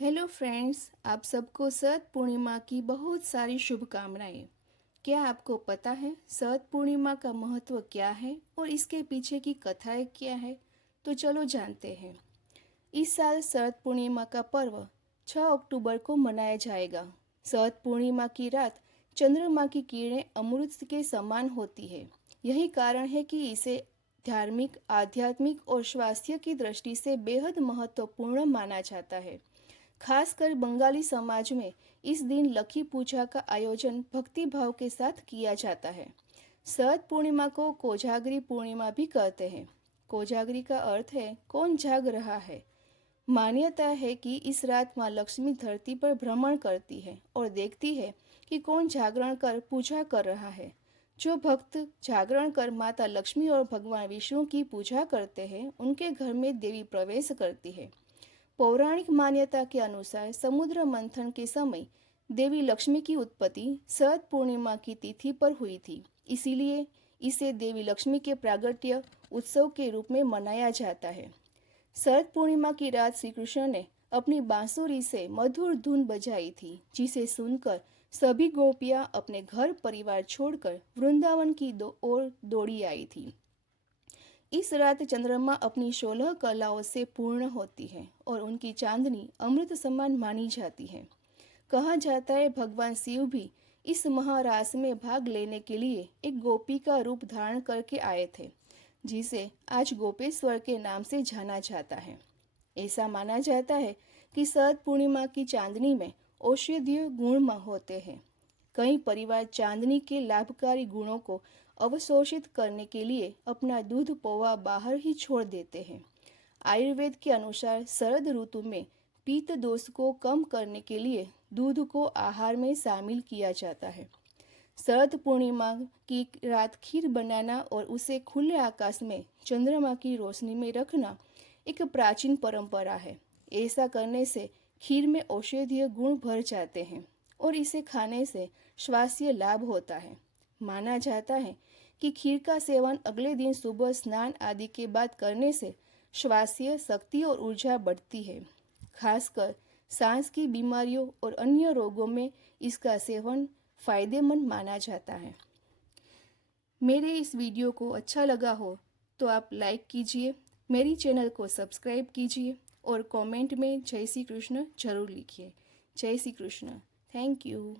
Hello friends, आप सबको शरद पूर्णिमा की बहुत सारी शुभकामनाएं। क्या आपको पता है शरद पूर्णिमा का महत्व क्या है और इसके पीछे की कथाएं क्या है? तो चलो जानते हैं। इस साल शरद पूर्णिमा का पर्व 6 अक्टूबर को मनाया जाएगा। शरद पूर्णिमा की रात चंद्रमा की किरणें अमृत के समान होती है। यही कारण है कि इसे धार्मिक, आध्यात्मिक और स्वास्थ्य की दृष्टि से बेहद महत्वपूर्ण माना जाता है। खासकर बंगाली समाज में इस दिन लक्ष्मी पूजा का आयोजन भक्ति भाव के साथ किया जाता है। शरद पूर्णिमा को कोजागरी पूर्णिमा भी कहते हैं। कोजागरी का अर्थ है कौन जाग रहा है। मान्यता है कि इस रात माँ लक्ष्मी धरती पर भ्रमण करती है और देखती है कि कौन जागरण कर पूजा कर रहा है। जो भक्त जागरण कर माता लक्ष्मी और भगवान विष्णु की पूजा करते हैं, उनके घर में देवी प्रवेश करती है। पौराणिक मान्यता के अनुसार समुद्र मंथन के समय देवी लक्ष्मी की उत्पत्ति शरद पूर्णिमा की तिथि पर हुई थी। इसीलिए इसे देवी लक्ष्मी के प्रागट्य उत्सव के रूप में मनाया जाता है। शरद पूर्णिमा की रात श्री कृष्ण ने अपनी बांसुरी से मधुर धुन बजाई थी, जिसे सुनकर सभी गोपियां अपने घर परिवार छोड़कर वृंदावन की ओर दौड़ी आई थी। इस रात चंद्रमा अपनी 16 कलाओं से पूर्ण होती है और उनकी चांदनी अमृत समान मानी जाती है। कहा जाता है भगवान शिव भी इस महारास में भाग लेने के लिए एक गोपी का रूप धारण करके आए थे, जिसे आज गोपेश्वर के नाम से जाना जाता है। ऐसा माना जाता है कि शरद पूर्णिमा की चांदनी में औषधीय गुण होते हैं। कई परिवार चांदनी के लाभकारी गुणों को अवशोषित करने के लिए अपना दूध पोवा बाहर ही छोड़ देते हैं। आयुर्वेद के अनुसार शरद ऋतु में पित्त दोष को कम करने के लिए दूध को आहार में शामिल किया जाता है। शरद पूर्णिमा की रात खीर बनाना और उसे खुले आकाश में चंद्रमा की रोशनी में रखना एक प्राचीन परंपरा है। ऐसा करने से खीर में औषधीय गुण भर जाते हैं और इसे खाने से स्वास्थ्य लाभ होता है। माना जाता है कि खीर का सेवन अगले दिन सुबह स्नान आदि के बाद करने से स्वास्थ्य, शक्ति और ऊर्जा बढ़ती है। खासकर सांस की बीमारियों और अन्य रोगों में इसका सेवन फायदेमंद माना जाता है। मेरे इस वीडियो को अच्छा लगा हो तो आप लाइक कीजिए, मेरी चैनल को सब्सक्राइब कीजिए और कमेंट में जय श्री कृष्ण जरूर लिखिए। जय श्री कृष्ण। Thank you.